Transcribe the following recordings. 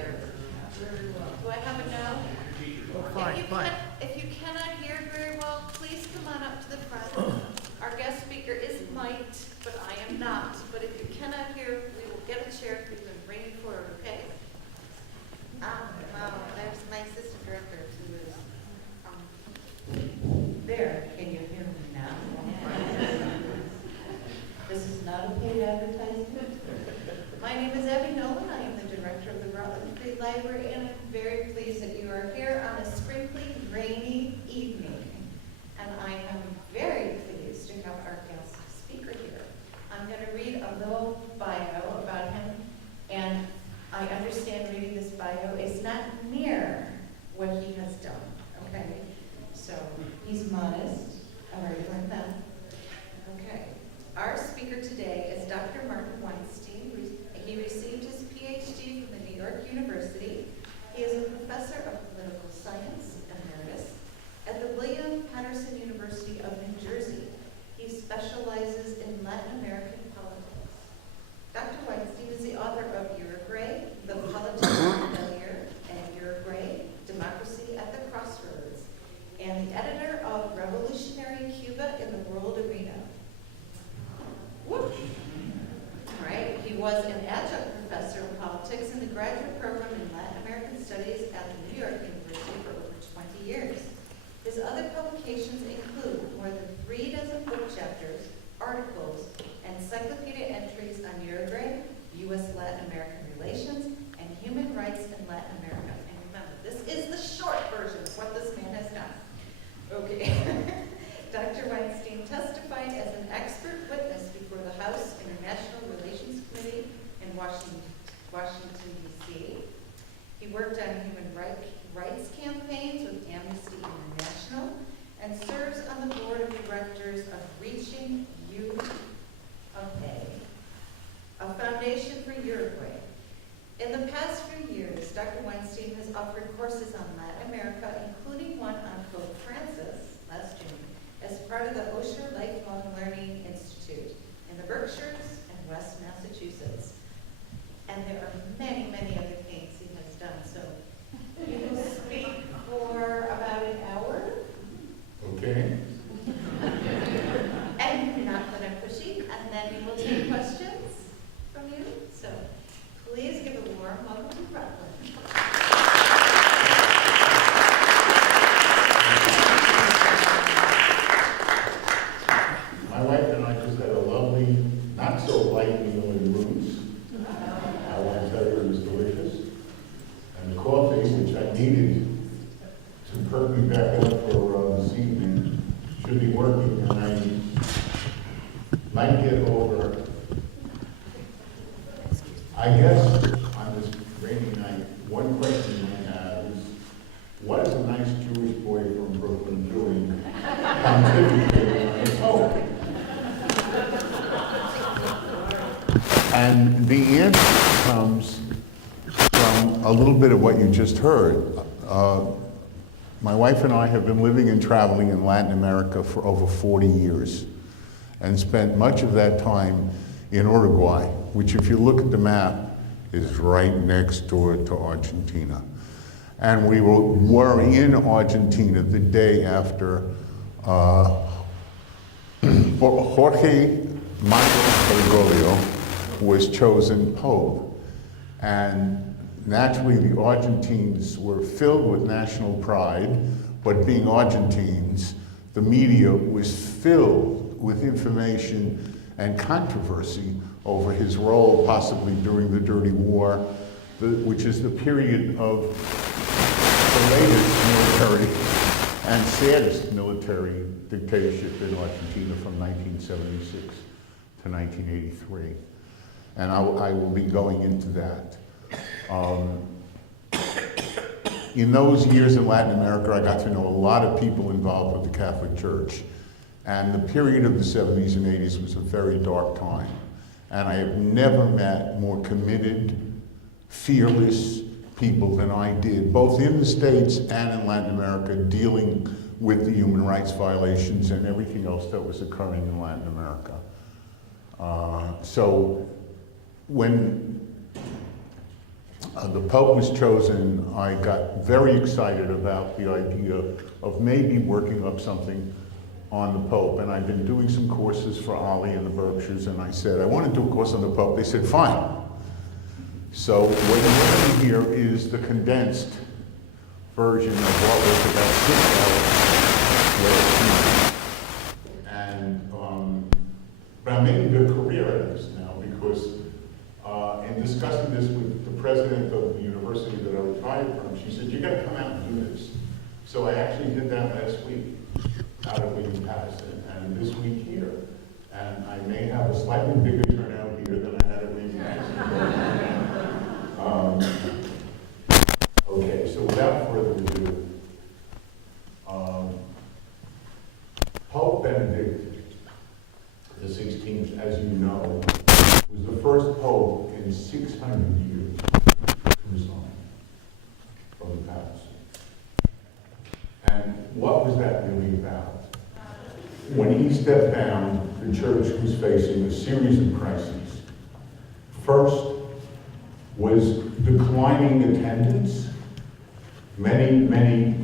there. Do I have a no? If you cannot hear very well, please come on up to the front. Our guest speaker is mic'd, but I am not. But if you cannot hear, we will get a chair. We've been bringing forward, okay? There's my assistant director who is, there, can you hear me now? This is not a paid advertisement. My name is Abby Nolan. I am the director of the Rutland Free Library, and I'm very pleased that you are here on a sprinkly, rainy evening. And I am very pleased to have our guest speaker here. I'm going to read a little bio about him, and I understand reading this bio is not near what he has done, okay? So he's modest. I already learned that. Okay. Our speaker today is Dr. Martin Weinstein. He received his PhD from the New York University. He is a professor of political science emeritus at the William Paterson University of New Jersey. He specializes in Latin American politics. Dr. Weinstein is the author of Uruguay, The Politics of Failure, and Uruguay, Democracy at the Crossroads, and the editor of Revolutionary Cuba in the World Arena. Whoop. All right, he was an adjunct professor of politics in the graduate program in Latin American Studies at the New York University for over 20 years. His other publications include more than 36 book chapters, articles, encyclopedia entries on Uruguay, U.S.-Latin American relations, and human rights in Latin America. And remember, this is the short version of what this man has done. Okay. Dr. Weinstein testified as an expert witness before the House International Relations Committee in Washington, D.C. He worked on human rights campaigns with Amnesty International and serves on the board of directors of Reaching Youth a foundation for Uruguay. In the past few years, Dr. Weinstein has offered courses on Latin America, including one on Pope Francis last June, as part of the Osher Lifelong Learning Institute in the Berkshires and West Massachusetts. And there are many, many other things he has done. So he will speak for about an hour. Okay. And not that I'm pushy, and then we will take questions from you. So please give a warm welcome to Rutland. My wife and I just had a lovely, not so light meal in Roots. I want to tell you it was delicious. And the coffee, which I needed to perk me back up for this evening, should be working. And I might get over, I guess, on this rainy night, one question I have is, what is a nice Jewish boy from Brooklyn doing pontificating on his own? And the answer comes from a little bit of what you just heard. My wife and I have been living and traveling in Latin America for over 40 years and spent much of that time in Uruguay, which if you look at the map is right next door to Argentina. And we were in Argentina the day after Jorge Marcos Bergoglio was chosen Pope. And naturally the Argentines were filled with national pride, but being Argentines, the media was filled with information and controversy over his role possibly during the Dirty War, which is the period of the latest military and saddest military dictatorship in Argentina from 1976 to 1983. And I will be going into that. In those years in Latin America, I got to know a lot of people involved with the Catholic Church. And the period of the 70s and 80s was a very dark time. And I have never met more committed, fearless people than I did, both in the States and in Latin America, dealing with the human rights violations and everything else that was occurring in Latin America. So when the Pope was chosen, I got very excited about the idea of maybe working up something on the Pope. And I've been doing some courses for Ollie in the Berkshires, and I said, I want to do a course on the Pope. They said, fine. So what you're going to hear is the condensed version of what was about 6 hours last year. And, but I'm making a career out of this now because in discussing this with the president of the university that I retired from, she said, you gotta come out and do this. So I actually did that last week out of William Patterson, and this week here. And I may have a slightly bigger turnout here than I had at William Patterson. Okay, so without further ado, Pope Benedict the 16th, as you know, was the first pope in 600 years to resign from the papacy. And what was that really about? When he stepped down, the church was facing a series of crises. First was declining attendance. Many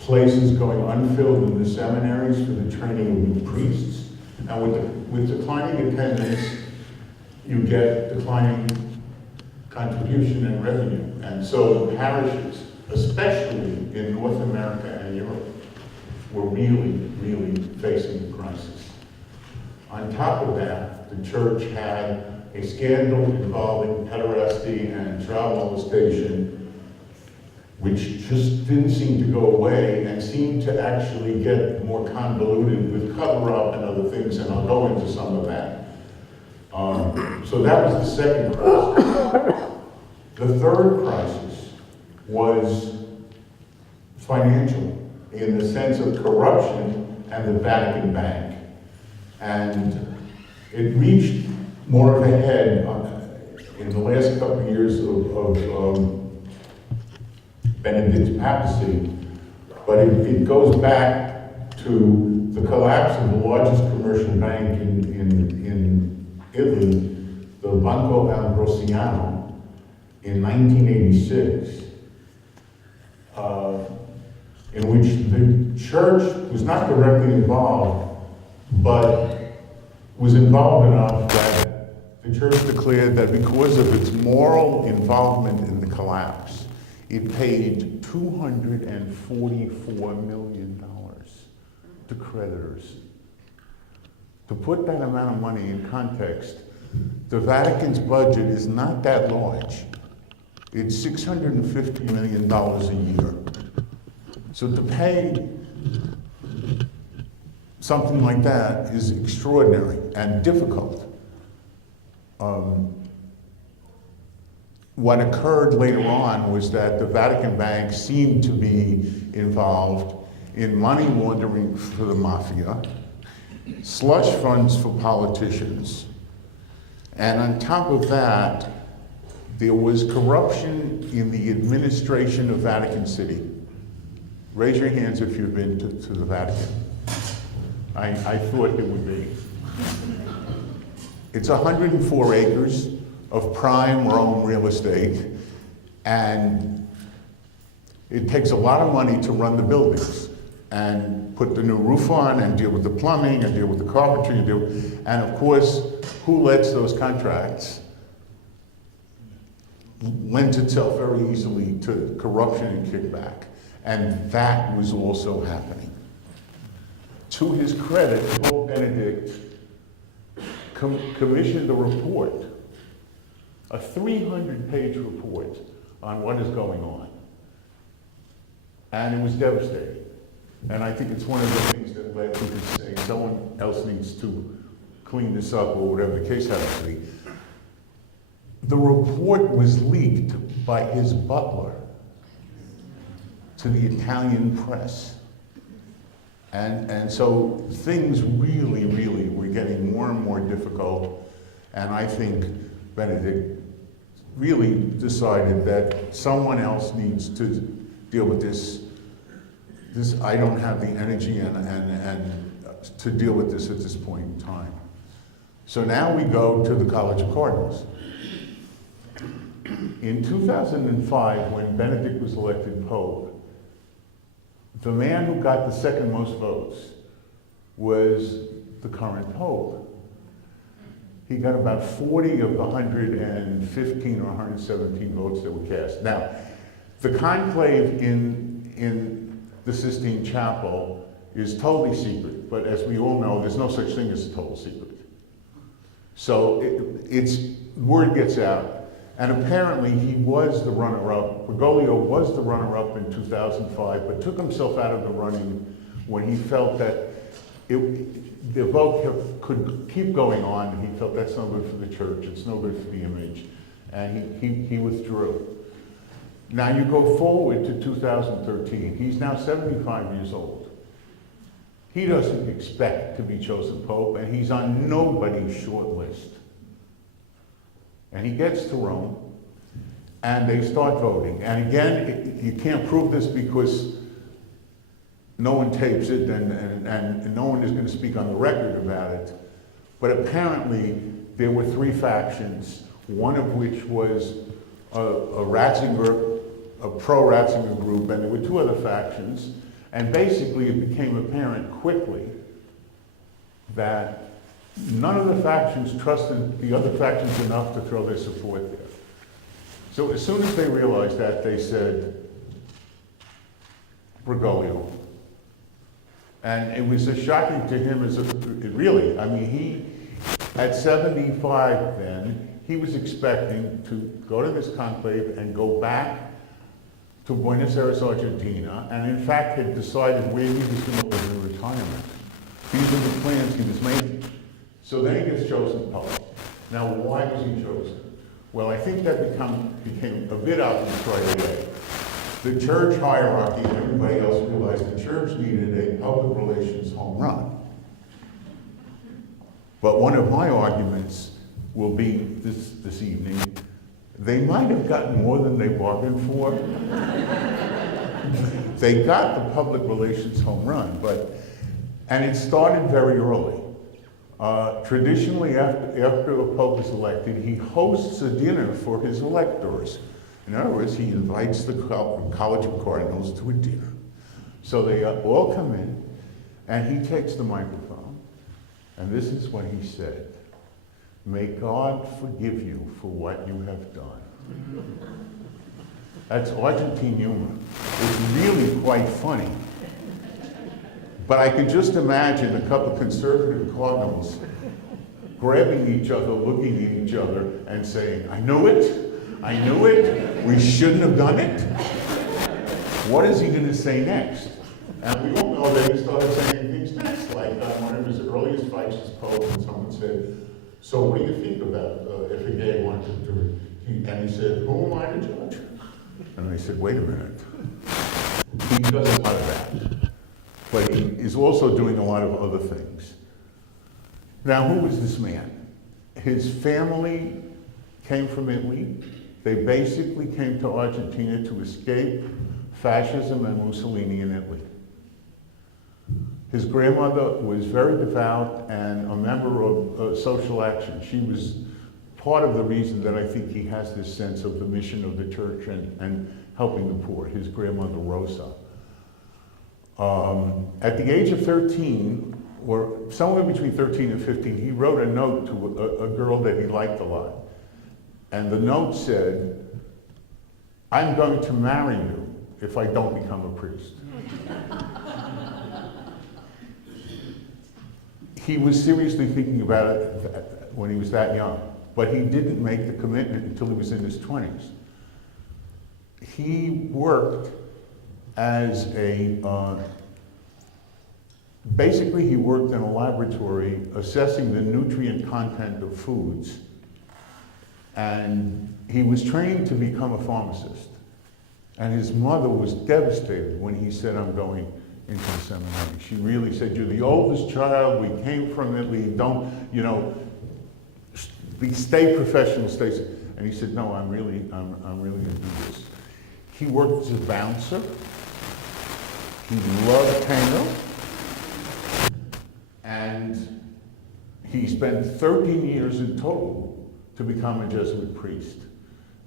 places going unfilled in the seminaries for the training of new priests. And with declining attendance, you get declining contribution and revenue. And so the parishes, especially in North America and Europe, were really facing a crisis. On top of that, the church had a scandal involving pederasty and child molestation, which just didn't seem to go away and seemed to actually get more convoluted with cover-up and other things, and I'll go into some of that. So that was the second crisis. The third crisis was financial, in the sense of corruption and the Vatican Bank. And it reached more of a head in the last couple of years of Benedict's papacy, but it goes back to the collapse of the largest commercial bank in Italy, the Banco Ambrosiano, in 1986, in which the church was not directly involved, but was involved enough that the church declared that because of its moral involvement in the collapse, it paid $244 million to creditors. To put that amount of money in context, the Vatican's budget is not that large. It's $650 million a year. So to pay something like that is extraordinary and difficult. What occurred later on was that the Vatican Bank seemed to be involved in money laundering for the mafia, slush funds for politicians, and on top of that, there was corruption in the administration of Vatican City. Raise your hands if you've been to the Vatican. I thought it would be. It's 104 acres of prime Rome real estate, and it takes a lot of money to run the buildings and put the new roof on and deal with the plumbing and deal with the carpentry and of course, who lets those contracts lends itself very easily to corruption and kickback, and that was also happening. To his credit, Pope Benedict commissioned a report, a 300-page report on what is going on. And it was devastating. And I think it's one of the things that led to him saying someone else needs to clean this up, or whatever the case happens to be. The report was leaked by his butler to the Italian press. And so things really were getting more and more difficult, and I think Benedict really decided that someone else needs to deal with this. I don't have the energy and to deal with this at this point in time. So now we go to the College of Cardinals. In 2005, when Benedict was elected Pope, the man who got the second most votes was the current Pope. He got about 40 of the 115 or 117 votes that were cast. Now, the conclave in the Sistine Chapel is totally secret, but as we all know, there's no such thing as a total secret. So word gets out, and apparently he was the runner-up. Bergoglio was the runner-up in 2005, but took himself out of the running when he felt that the vote could keep going on. He felt that's no good for the church, it's no good for the image, and he withdrew. Now you go forward to 2013. He's now 75 years old. He doesn't expect to be chosen Pope, and he's on nobody's short list. And he gets to Rome, and they start voting. And again, you can't prove this because no one tapes it, and no one is going to speak on the record about it. But apparently, there were three factions, one of which was a pro-Ratzinger group, and there were two other factions. And basically, it became apparent quickly that none of the factions trusted the other factions enough to throw their support there. So as soon as they realized that, they said, Bergoglio. And it was as shocking to him as really, I mean, he, at 75 then, he was expecting to go to this conclave and go back to Buenos Aires, Argentina, and in fact had decided where he was going to live in retirement. These are the plans he was making. So then he gets chosen Pope. Now, why was he chosen? Well, I think that became a bit obvious right away. The church hierarchy and everybody else realized the church needed a public relations home run. But one of my arguments will be this evening, they might have gotten more than they bargained for. They got the public relations home run, and it started very early. Traditionally, after a pope is elected, he hosts a dinner for his electors. In other words, he invites the College of Cardinals to a dinner. So they all come in, and he takes the microphone, and this is what he said. May God forgive you for what you have done. That's Argentine humor. It's really quite funny. But I could just imagine a couple of conservative cardinals grabbing each other, looking at each other, and saying, I knew it, we shouldn't have done it. What is he going to say next? And we all know that he started saying things next, like on one of his earliest fights as Pope, and someone said, so what do you think about if a gay wanted to do it? And he said, who am I to judge? And I said, wait a minute. He does a lot of that. But he is also doing a lot of other things. Now, who was this man? His family came from Italy. They basically came to Argentina to escape fascism and Mussolini in Italy. His grandmother was very devout and a member of Social Action. She was part of the reason that I think he has this sense of the mission of the church and helping the poor, his grandmother Rosa. At the age of 13, or somewhere between 13 and 15, he wrote a note to a girl that he liked a lot. And the note said, I'm going to marry you if I don't become a priest. He was seriously thinking about it when he was that young, but he didn't make the commitment until he was in his 20s. He worked as basically he worked in a laboratory assessing the nutrient content of foods, and he was trained to become a pharmacist. And his mother was devastated when he said, I'm going into the seminary. She really said, you're the oldest child, we came from Italy, don't, stay professional, stay. And he said, no, I'm really gonna do this. He worked as a bouncer. He loved tango. And he spent 13 years in total to become a Jesuit priest.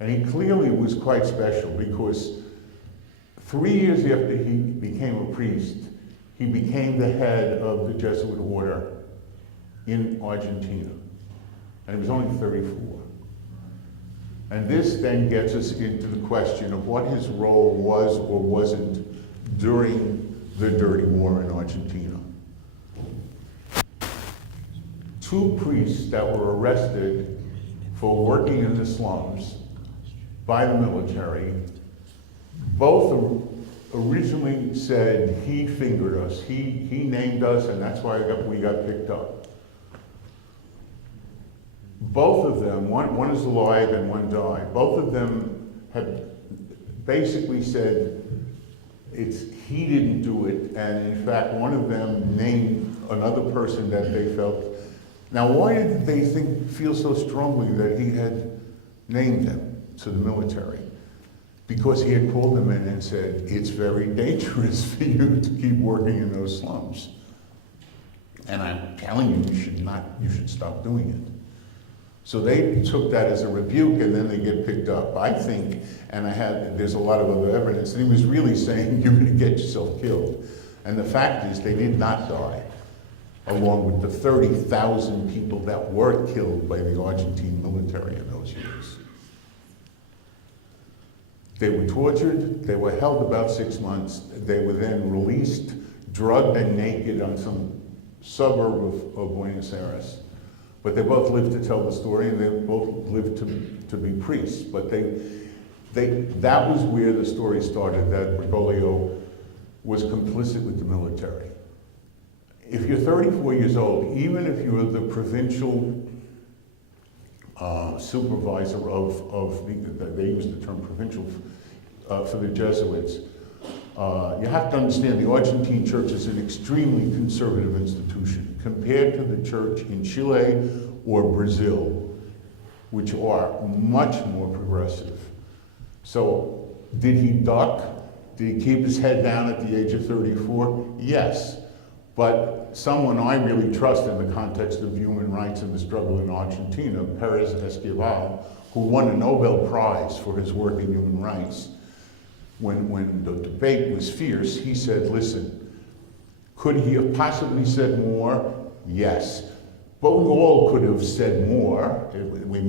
And he clearly was quite special because 3 years after he became a priest, he became the head of the Jesuit order in Argentina. And he was only 34. And this then gets us into the question of what his role was or wasn't during the dirty war in Argentina. 2 priests that were arrested for working in the slums by the military, both originally said he fingered us, he named us, and that's why we got picked up. Both of them, one is alive and one died, both of them have basically said he didn't do it, and in fact one of them named another person that they felt. Now why did they feel so strongly that he had named them to the military? Because he had called them in and said, it's very dangerous for you to keep working in those slums. And I'm telling you, you should stop doing it. So they took that as a rebuke, and then they get picked up. I think, and there's a lot of other evidence, that he was really saying, you're gonna get yourself killed. And the fact is, they did not die, along with the 30,000 people that were killed by the Argentine military in those years. They were tortured, they were held about 6 months, they were then released, drugged and naked on some suburb of Buenos Aires. But they both lived to tell the story, and they both lived to be priests. But that was where the story started, that Bergoglio was complicit with the military. If you're 34 years old, even if you're the provincial supervisor they use the term provincial for the Jesuits, you have to understand the Argentine church is an extremely conservative institution compared to the church in Chile or Brazil, which are much more progressive. So did he duck? Did he keep his head down at the age of 34? Yes. But someone I really trust in the context of human rights and the struggle in Argentina, Pérez Esquivel, who won a Nobel Prize for his work in human rights, when the debate was fierce, he said, listen, could he have possibly said more? Yes. But we all could have said more.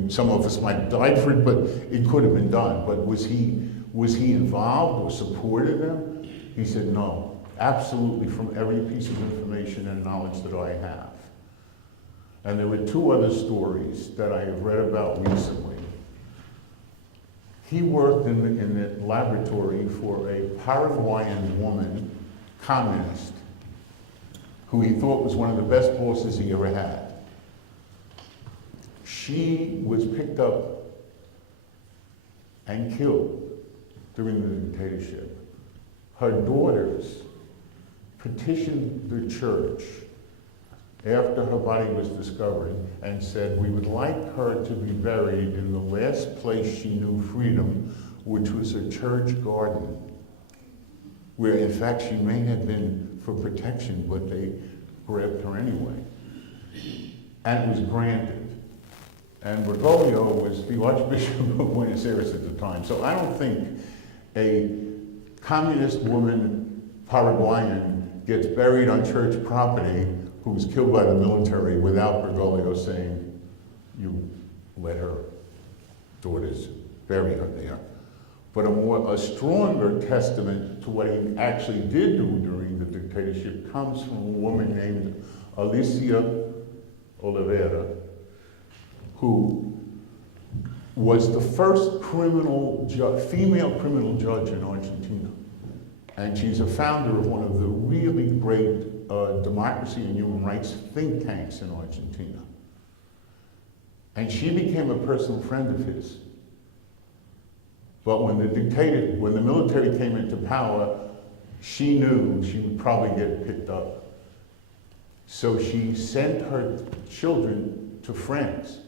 Some of us might have died for it, but it could have been done. But was he involved or supported them? He said, no, absolutely, from every piece of information and knowledge that I have. And there were 2 other stories that I have read about recently. He worked in the laboratory for a Paraguayan woman, communist, who he thought was one of the best bosses he ever had. She was picked up and killed during the dictatorship. Her daughters petitioned the church after her body was discovered and said, we would like her to be buried in the last place she knew freedom, which was a church garden, where in fact she may have been for protection, but they grabbed her anyway. And it was granted. And Bergoglio was the Archbishop of Buenos Aires at the time. So I don't think a communist woman, Paraguayan, gets buried on church property who was killed by the military without Bergoglio saying, you let her daughters bury her there. But a stronger testament to what he actually did do during the dictatorship comes from a woman named Alicia Oliveira, who was the first female criminal judge in Argentina. And she's a founder of one of the really great democracy and human rights think tanks in Argentina. And she became a personal friend of his. But when the military came into power, she knew she would probably get picked up. So she sent her children to France,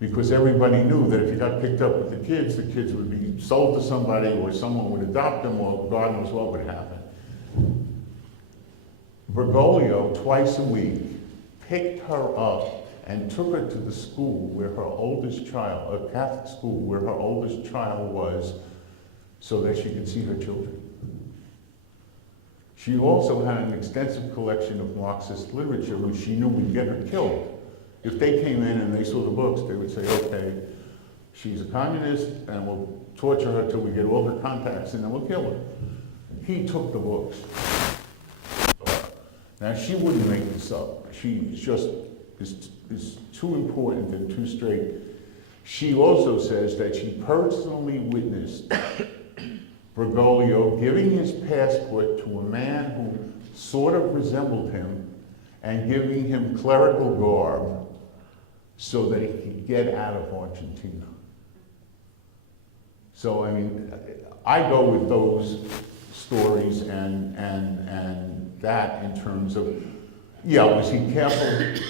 because everybody knew that if you got picked up with the kids would be sold to somebody, or someone would adopt them, or God knows what would happen. Bergoglio, twice a week, picked her up and took her to the school where her oldest child, a Catholic school where her oldest child was, so that she could see her children. She also had an extensive collection of Marxist literature, which she knew would get her killed. If they came in and they saw the books, they would say, okay, she's a communist, and we'll torture her till we get all her contacts, and then we'll kill her. He took the books. Now, she wouldn't make this up. She just is too important and too straight. She also says that she personally witnessed Bergoglio giving his passport to a man who sort of resembled him and giving him clerical garb so that he could get out of Argentina. So, I mean, I go with those stories and that in terms of, yeah, was he careful?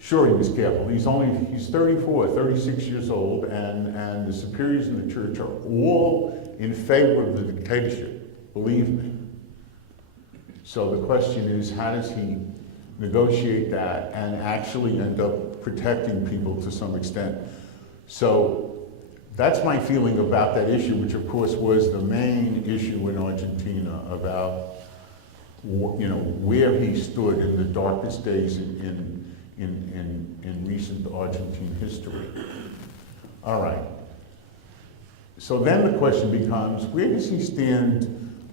Sure, he was careful. He's 34, 36 years old, and the superiors in the church are all in favor of the dictatorship, believe me. So the question is, how does he negotiate that and actually end up protecting people to some extent? So that's my feeling about that issue, which of course was the main issue in Argentina about, you know, where he stood in the darkest days in recent Argentine history. All right. So then the question becomes, where does he stand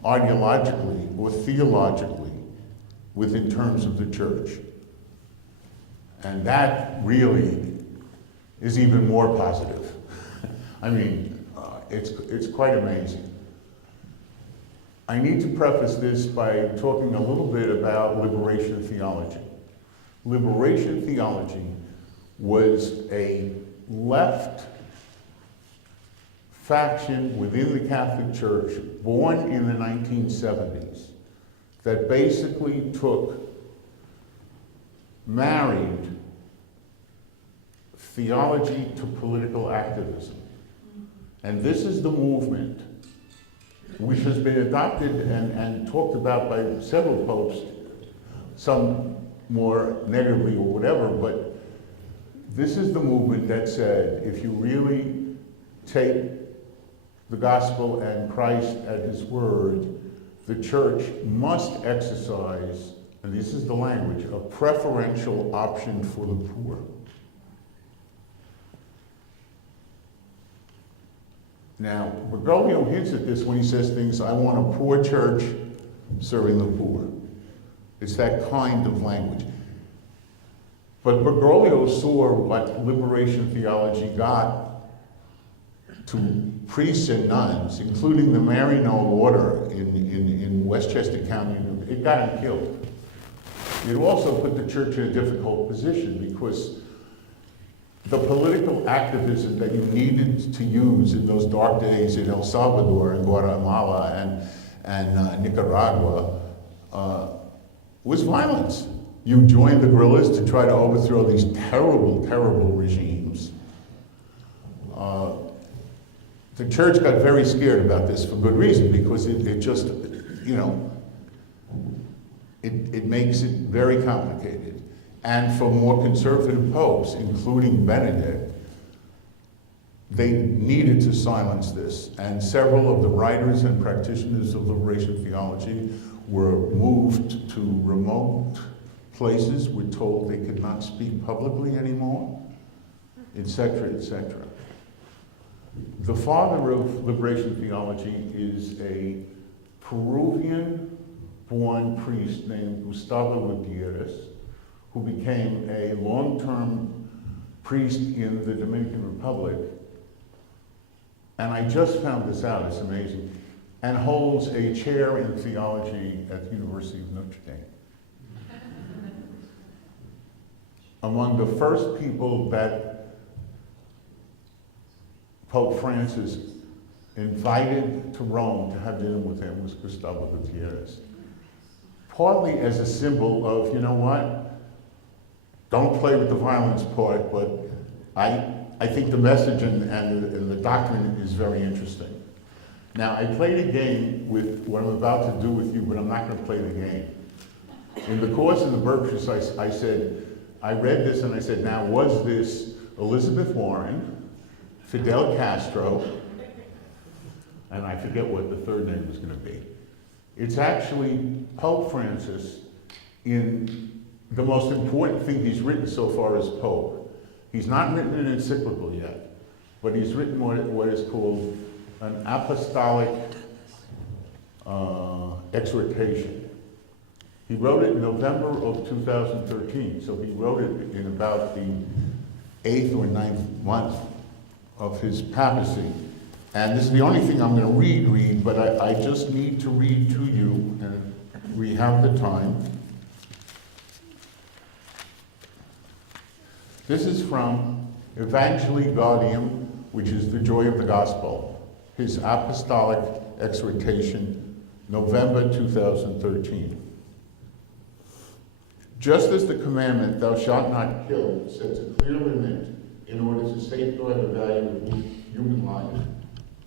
ideologically or theologically in terms of the church? And that really is even more positive. I mean, it's quite amazing. I need to preface this by talking a little bit about liberation theology. Liberation theology was a left faction within the Catholic Church born in the 1970s that basically married theology to political activism. And this is the movement which has been adopted and talked about by several popes, some more negatively or whatever, but this is the movement that said, if you really take the gospel and Christ at his word, the church must exercise, and this is the language, a preferential option for the poor. Now, Bergoglio hints at this when he says things, I want a poor church serving the poor. It's that kind of language. But Bergoglio saw what liberation theology got to priests and nuns, including the Maryknoll order in Westchester County. It got him killed. It also put the church in a difficult position because the political activism that you needed to use in those dark days in El Salvador and Guatemala and Nicaragua was violence. You joined the guerrillas to try to overthrow these terrible, terrible regimes. The church got very scared about this for good reason, because it just, you know, it makes it very complicated. And for more conservative popes, including Benedict, they needed to silence this. And several of the writers and practitioners of liberation theology were moved to remote places, were told they could not speak publicly anymore, etc., etc. The father of liberation theology is a Peruvian-born priest named Gustavo Gutierrez, who became a long-term priest in the Dominican Republic. And I just found this out, it's amazing, and holds a chair in theology at the University of Notre Dame. Among the first people that Pope Francis invited to Rome to have dinner with him was Gustavo Gutierrez. Partly as a symbol of, you know what, don't play with the violence part, but I think the message and the doctrine is very interesting. Now, I played a game with what I'm about to do with you, but I'm not going to play the game. In the course of the Berkshires, I said, I read this and I said, now was this Elizabeth Warren, Fidel Castro, and I forget what the third name was going to be. It's actually Pope Francis in the most important thing he's written so far as Pope. He's not written an encyclical yet, but he's written what is called an apostolic exhortation. He wrote it in November of 2013, so he wrote it in about the 8th or 9th month of his papacy. And this is the only thing I'm going to read, but I just need to read to you, and we have the time. This is from Evangelii Gaudium, which is the joy of the gospel, his apostolic exhortation, November 2013. Just as the commandment, thou shalt not kill, sets a clear limit in order to safeguard the value of human life,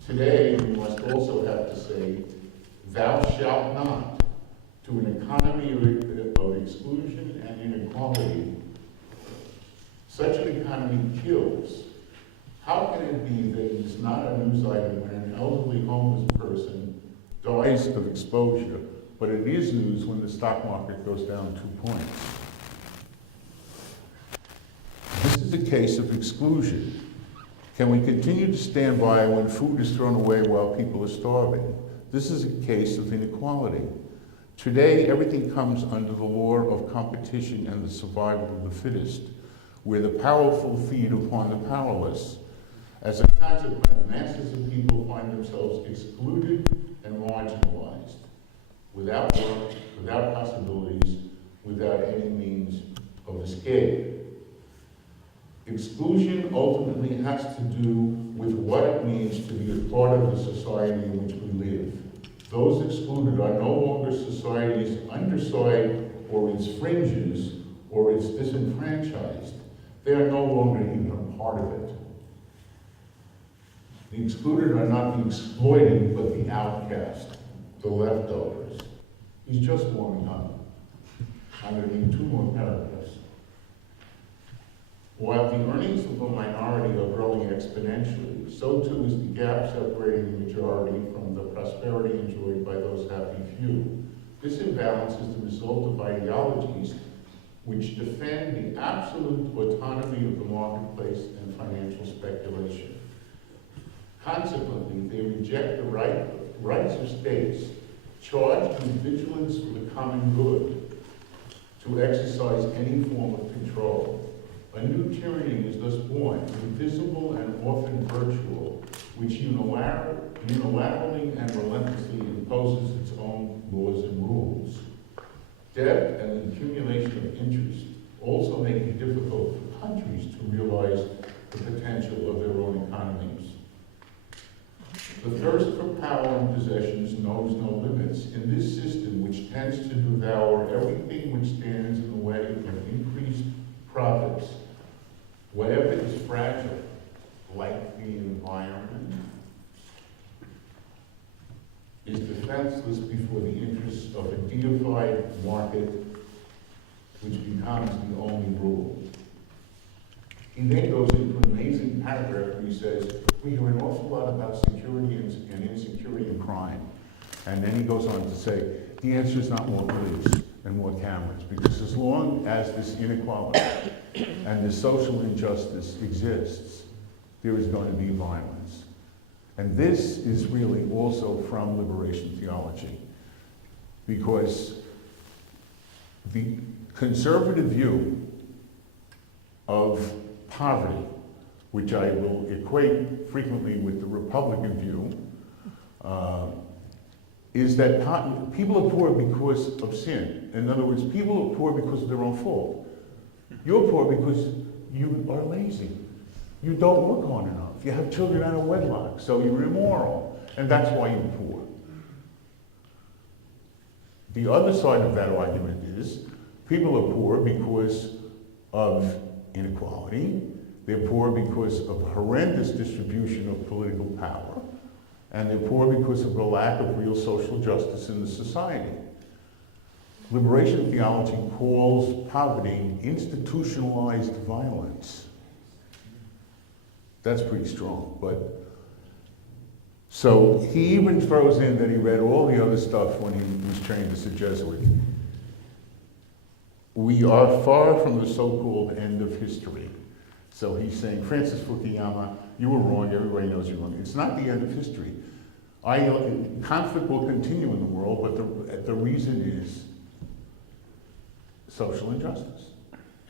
today we must also have to say, thou shalt not, to an economy of exclusion and inequality. Such an economy kills. How can it be that it is not a news item when an elderly homeless person dies of exposure, but it is news when the stock market goes down 2 points? This is a case of exclusion. Can we continue to stand by when food is thrown away while people are starving? This is a case of inequality. Today, everything comes under the law of competition and the survival of the fittest, where the powerful feed upon the powerless. As a consequence, masses of people find themselves excluded and marginalized, without work, without possibilities, without any means of escape. Exclusion ultimately has to do with what it means to be a part of the society in which we live. Those excluded are no longer society's underside or its fringes or its disenfranchised. They are no longer even a part of it. The excluded are not the exploited, but the outcast, the leftovers. He's just warming up. I'm going to need 2 more paragraphs. While the earnings of the minority are growing exponentially, so too is the gap separating the majority from the prosperity enjoyed by those happy few. This imbalance is the result of ideologies which defend the absolute autonomy of the marketplace and financial speculation. Consequently, they reject the rights of states charged with vigilance for the common good to exercise any form of control. A new tyranny is thus born, invisible and often virtual, which unilaterally and relentlessly imposes its own laws and rules. Debt and the accumulation of interest also make it difficult for countries to realize the potential of their own economies. The thirst for power and possessions knows no limits. In this system, which tends to devour everything which stands in the way of increased profits, whatever is fragile, like the environment, is defenseless before the interests of a deified market, which becomes the only rule. He then goes into an amazing paragraph where he says, we hear an awful lot about security and insecurity and crime. And then he goes on to say, the answer is not more police and more cameras, because as long as this inequality and this social injustice exists, there is going to be violence. And this is really also from liberation theology, because the conservative view of poverty, which I will equate frequently with the Republican view, is that people are poor because of sin. In other words, people are poor because of their own fault. You're poor because you are lazy. You don't work hard enough. You have children out of wedlock, so you're immoral, and that's why you're poor. The other side of that argument is people are poor because of inequality. They're poor because of the horrendous distribution of political power. And they're poor because of the lack of real social justice in the society. Liberation theology calls poverty institutionalized violence. That's pretty strong, but so he even throws in that he read all the other stuff when he was trained as a Jesuit. We are far from the so-called end of history. So he's saying, Francis Fukuyama, you were wrong, everybody knows you're wrong. It's not the end of history. Conflict will continue in the world, but the reason is social injustice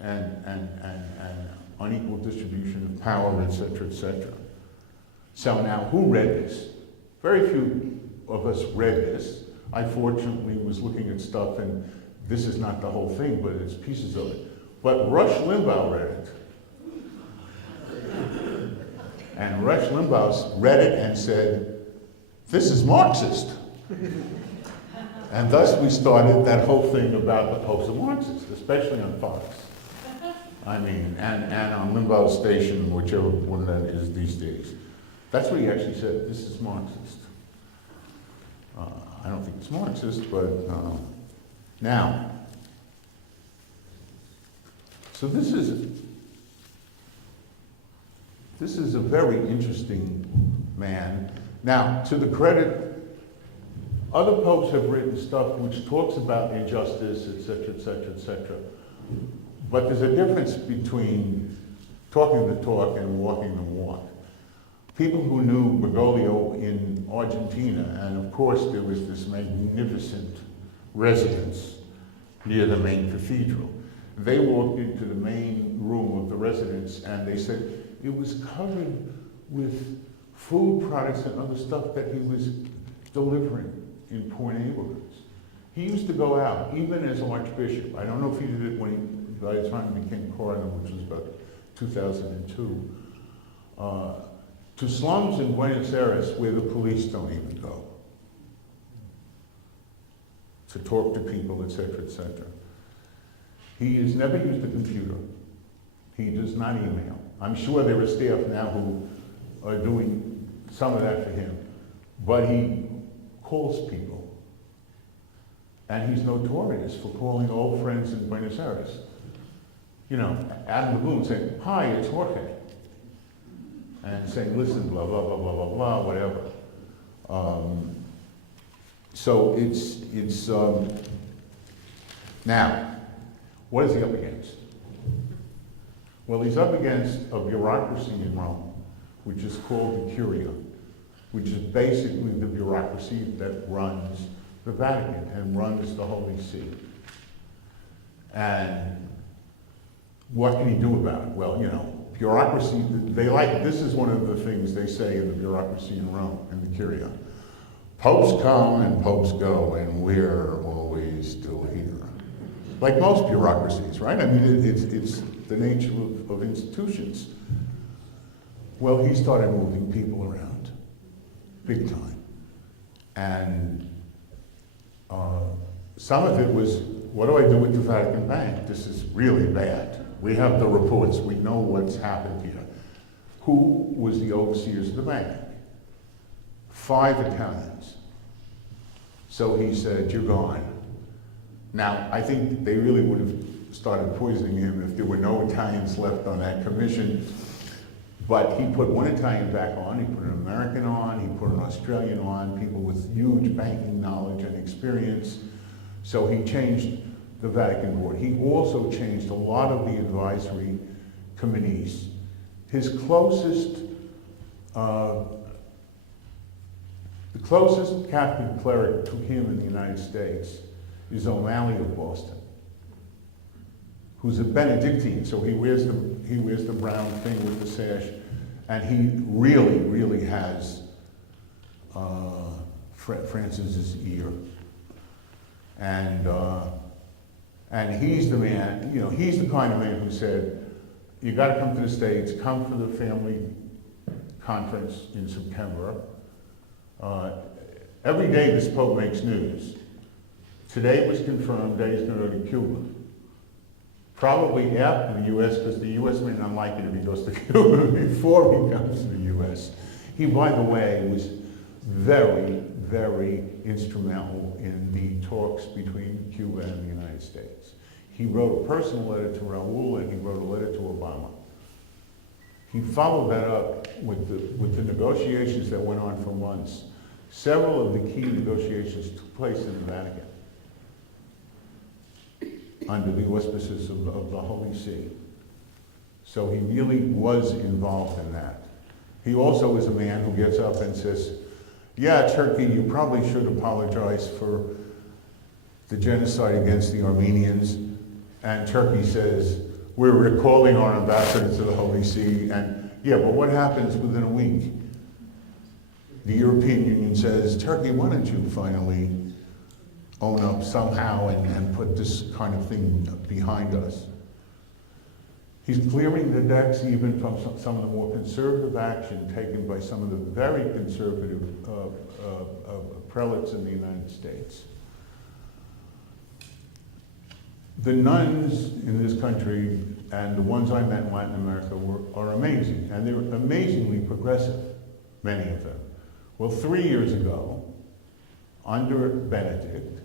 and unequal distribution of power, et cetera, et cetera. So now, who read this? Very few of us read this. I fortunately was looking at stuff, and this is not the whole thing, but it's pieces of it. But Rush Limbaugh read it. And Rush Limbaugh read it and said, this is Marxist. And thus we started that whole thing about the Pope's a Marxist, especially on Fox. I mean, and on Limbaugh's station, whichever one that is these days. That's what he actually said, this is Marxist. I don't think it's Marxist, but now. So this is a very interesting man. Now, to the credit, other popes have written stuff which talks about injustice, et cetera, et cetera, et cetera. But there's a difference between talking the talk and walking the walk. People who knew Bergoglio in Argentina, and of course there was this magnificent residence near the main cathedral. They walked into the main room of the residence and they said it was covered with food products and other stuff that he was delivering in poor neighborhoods. He used to go out, even as Archbishop. I don't know if he did it by the time he became cardinal, which was about 2002, to slums in Buenos Aires where the police don't even go, to talk to people, et cetera, et cetera. He has never used a computer. He does not email. I'm sure there are staff now who are doing some of that for him, but he calls people. And he's notorious for calling old friends in Buenos Aires. You know, out of the blue saying, hi, it's Jorge. And saying, listen, blah, blah, blah, blah, blah, blah, whatever. So it's now, what is he up against? Well, he's up against a bureaucracy in Rome, which is called the Curia, which is basically the bureaucracy that runs the Vatican and runs the Holy See. And what can he do about it? Well, you know, bureaucracy, this is one of the things they say in the bureaucracy in Rome, in the Curia. Popes come and popes go, and we're always still here. Like most bureaucracies, right? I mean, it's the nature of institutions. Well, he started moving people around, big time. And some of it was, what do I do with the Vatican Bank? This is really bad. We have the reports, we know what's happened here. Who was the overseers of the bank? 5 Italians. So he said, you're gone. Now, I think they really would have started poisoning him if there were no Italians left on that commission. But he put one Italian back on, he put an American on, he put an Australian on, people with huge banking knowledge and experience. So he changed the Vatican board. He also changed a lot of the advisory committees. His closest, the closest Catholic cleric to him in the United States is O'Malley of Boston, who's a Benedictine, so he wears the brown thing with the sash, and he really, really has Francis's ear. And he's the man, you know, he's the kind of man who said, you gotta come to the States, come for the family conference in September. Every day this Pope makes news. Today it was confirmed that he's gonna go to Cuba. Probably after the US, because the US may not like it if he goes to Cuba before he comes to the US. He, by the way, was very, very instrumental in the talks between Cuba and the United States. He wrote a personal letter to Raul, and he wrote a letter to Obama. He followed that up with the negotiations that went on for months. Several of the key negotiations took place in the Vatican under the auspices of the Holy See. So he really was involved in that. He also is a man who gets up and says, yeah, Turkey, you probably should apologize for the genocide against the Armenians. And Turkey says, we're recalling our ambassador to the Holy See. And yeah, but what happens within a week? The European Union says, Turkey, why don't you finally own up somehow and put this kind of thing behind us? He's clearing the decks even from some of the more conservative action taken by some of the very conservative prelates in the United States. The nuns in this country and the ones I met in Latin America are amazing, and they're amazingly progressive, many of them. Well, 3 years ago, under Benedict,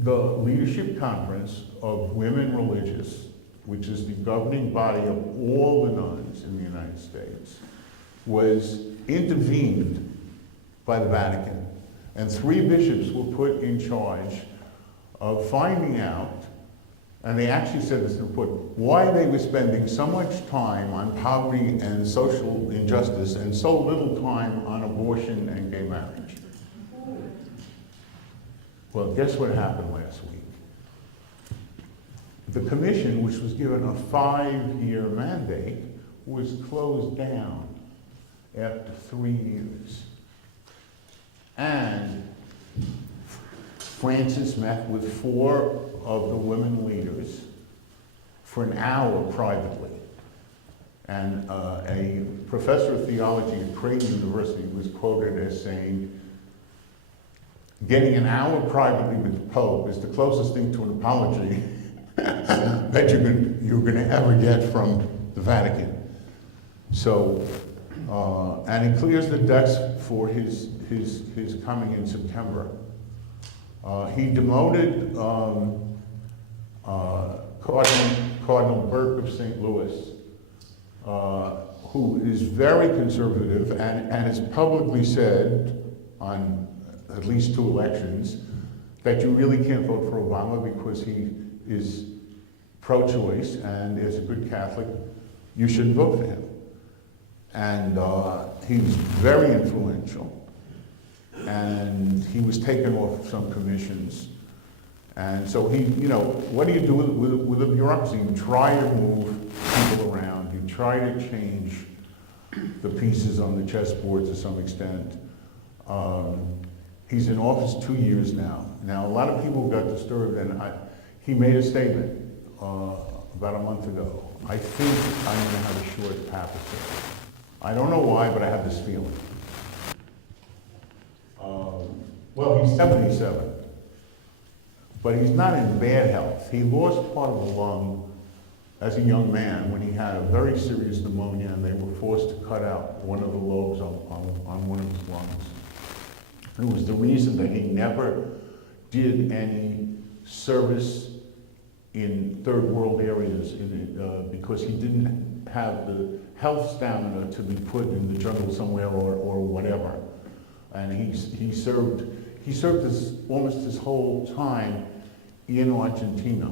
the Leadership Conference of Women Religious, which is the governing body of all the nuns in the United States, was intervened by the Vatican. And 3 bishops were put in charge of finding out, and they actually said this in the report, why they were spending so much time on poverty and social injustice and so little time on abortion and gay marriage. Well, guess what happened last week? The commission, which was given a 5-year mandate, was closed down after 3 years. And Francis met with 4 of the women leaders for an hour privately. And a professor of theology at Creighton University was quoted as saying, getting an hour privately with the Pope is the closest thing to an apology that you're going to ever get from the Vatican. So, and he clears the decks for his coming in September. He demoted Cardinal Burke of St. Louis, who is very conservative and has publicly said on at least 2 elections that you really can't vote for Obama because he is pro-choice and is a good Catholic. You shouldn't vote for him. And he's very influential. And he was taken off some commissions. And so he, you know, what do you do with a bureaucracy? You try to move people around. You try to change the pieces on the chessboard to some extent. He's in office 2 years now. Now, a lot of people got disturbed, and he made a statement about a month ago. I think I'm going to have a short papacy. I don't know why, but I have this feeling. Well, he's 77, but he's not in bad health. He lost part of a lung as a young man when he had a very serious pneumonia, and they were forced to cut out one of the lobes on one of his lungs. It was the reason that he never did any service in third world areas because he didn't have the health stamina to be put in the jungle somewhere or whatever. And he served almost his whole time in Argentina.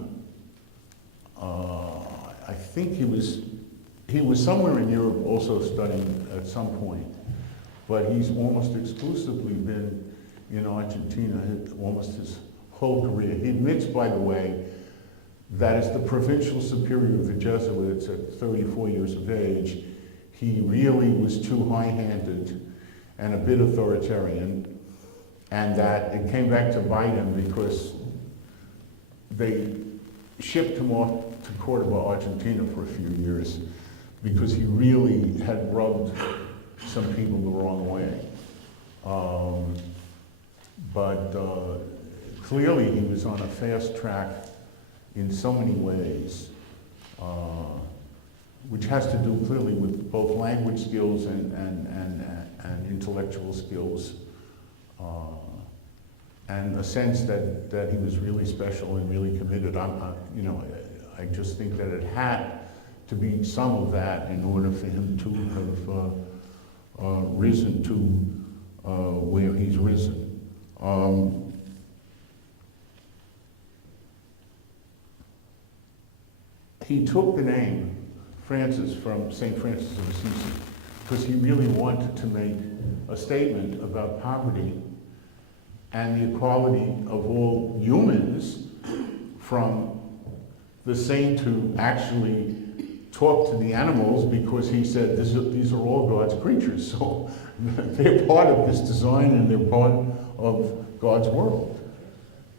I think he was somewhere in Europe also studying at some point, but he's almost exclusively been in Argentina almost his whole career. He admits, by the way, that as the provincial superior of the Jesuits at 34 years of age, he really was too high-handed and a bit authoritarian, and that it came back to bite him because they shipped him off to Cordoba, Argentina for a few years because he really had rubbed some people the wrong way. But clearly he was on a fast track in so many ways, which has to do clearly with both language skills and intellectual skills. and a sense that he was really special and really committed. I just think that it had to be some of that in order for him to have risen to where he's risen. He took the name Francis from St. Francis of Assisi because he really wanted to make a statement about poverty and the equality of all humans, from the saint who actually talked to the animals, because he said these are all God's creatures, so they're part of this design and they're part of God's world.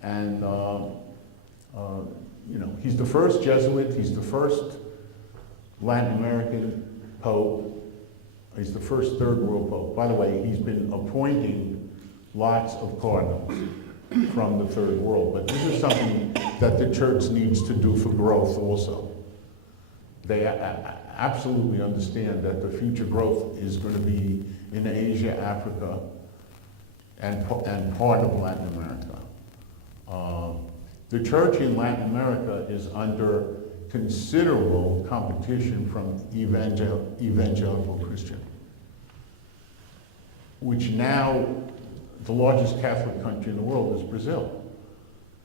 And he's the first Jesuit, he's the first Latin American Pope, he's the first Third World Pope. By the way, he's been appointing lots of cardinals from the Third World, but this is something that the church needs to do for growth also. They absolutely understand that the future growth is going to be in Asia, Africa, and part of Latin America. The church in Latin America is under considerable competition from evangelical Christian, which now the largest Catholic country in the world is Brazil.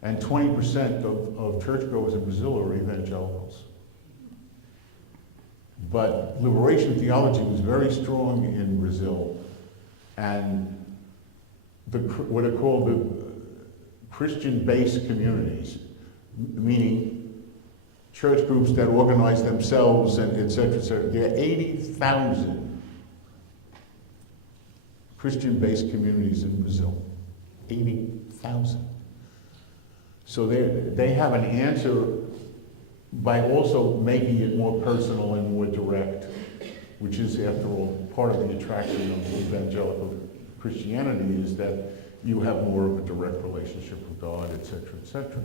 And 20% of churchgoers in Brazil are evangelicals. But liberation theology was very strong in Brazil, and what are called the Christian-based communities, meaning church groups that organize themselves and et cetera, et cetera. There are 80,000 Christian-based communities in Brazil. 80,000. So they have an answer by also making it more personal and more direct, which is, after all, part of the attraction of evangelical Christianity, is that you have more of a direct relationship with God, et cetera, et cetera.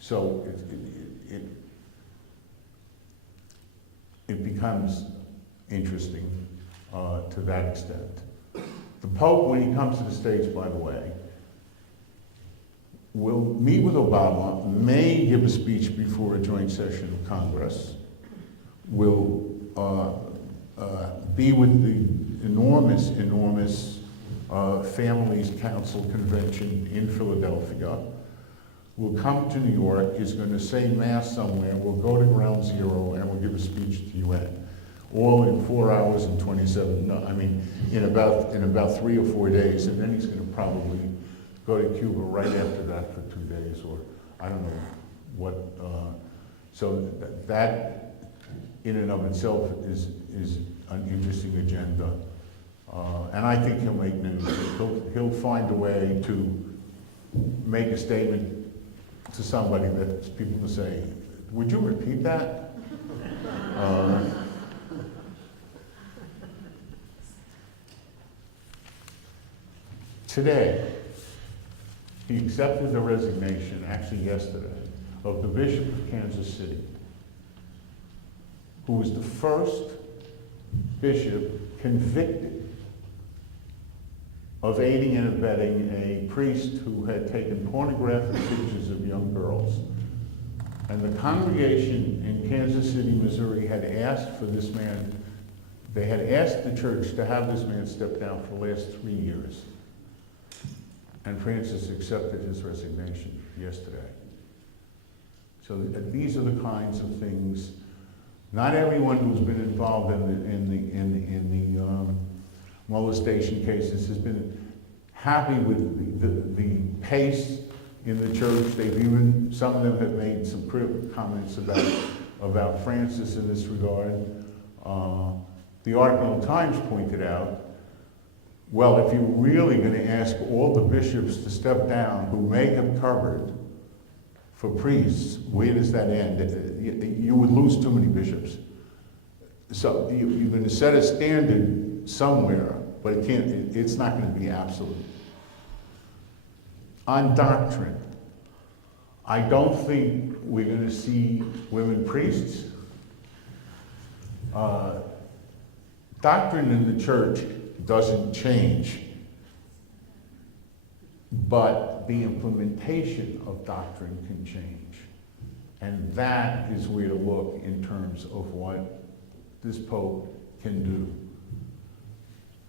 So it becomes interesting to that extent. The Pope, when he comes to the States, by the way, will meet with Obama, may give a speech before a joint session of Congress, will be with the enormous Families Council Convention in Philadelphia, will come to New York, is going to say Mass somewhere, will go to Ground Zero, and will give a speech to the UN. All in 4 hours and 27, in about 3 or 4 days, and then he's going to probably go to Cuba right after that for 2 days, or I don't know what. So that in and of itself is an interesting agenda, and I think he'll make news. He'll find a way to make a statement to somebody that people will say, "Would you repeat that?" Today, he accepted the resignation, actually yesterday, of the Bishop of Kansas City, who was the first bishop convicted of aiding and abetting a priest who had taken pornographic pictures of young girls. And the congregation in Kansas City, Missouri had asked for this man, they had asked the church to have this man step down for the last 3 years. And Francis accepted his resignation yesterday. So these are the kinds of things. Not everyone who's been involved in the molestation cases has been happy with the pace in the church. Some of them have made some critical comments about Francis in this regard. The Argyle Times pointed out, well, if you're really going to ask all the bishops to step down who may have covered for priests, where does that end? You would lose too many bishops. So you're going to set a standard somewhere, but it's not going to be absolute. On doctrine, I don't think we're going to see women priests. Doctrine in the church doesn't change. but the implementation of doctrine can change. And that is where to look in terms of what this Pope can do.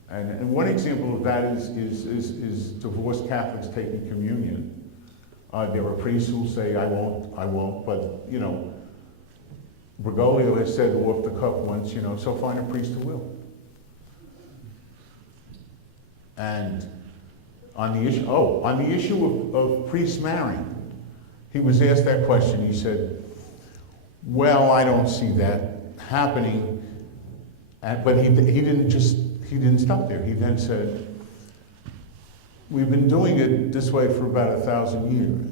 And one example of that is divorced Catholics taking communion. There are priests who say, I won't, but, you know, Bergoglio has said off the cuff once, you know, so find a priest who will. And on the issue of priests marrying, he was asked that question. He said, well, I don't see that happening. But he didn't stop there. He then said, we've been doing it this way for about 1,000 years.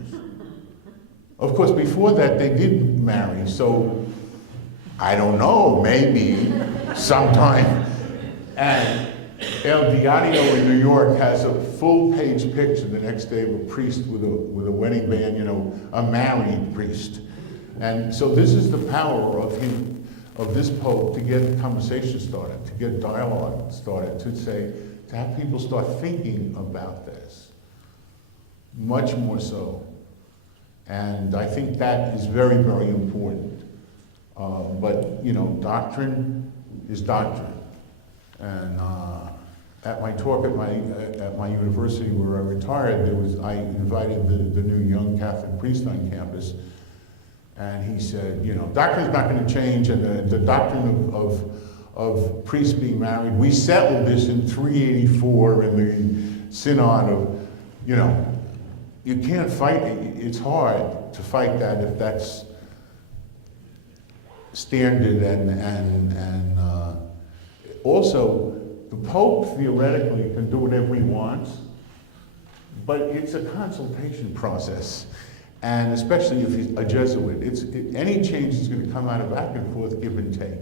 Of course, before that, they did marry, so I don't know, maybe sometime. And El Diario in New York has a full-page picture the next day of a priest with a wedding band, you know, a married priest. And so this is the power of him, of this Pope, to get conversation started, to get dialogue started, to have people start thinking about this, much more so. And I think that is very, very important. But, you know, doctrine is doctrine. And at my talk at my university where I retired, I invited the new young Catholic priest on campus, and he said, you know, doctrine's not going to change, and the doctrine of priests being married, we settled this in 384 in the Synod of, you know, you can't fight it. It's hard to fight that if that's standard, and also the Pope theoretically can do whatever he wants, but it's a consultation process. And especially if he's a Jesuit, any change is going to come out of back and forth, give and take.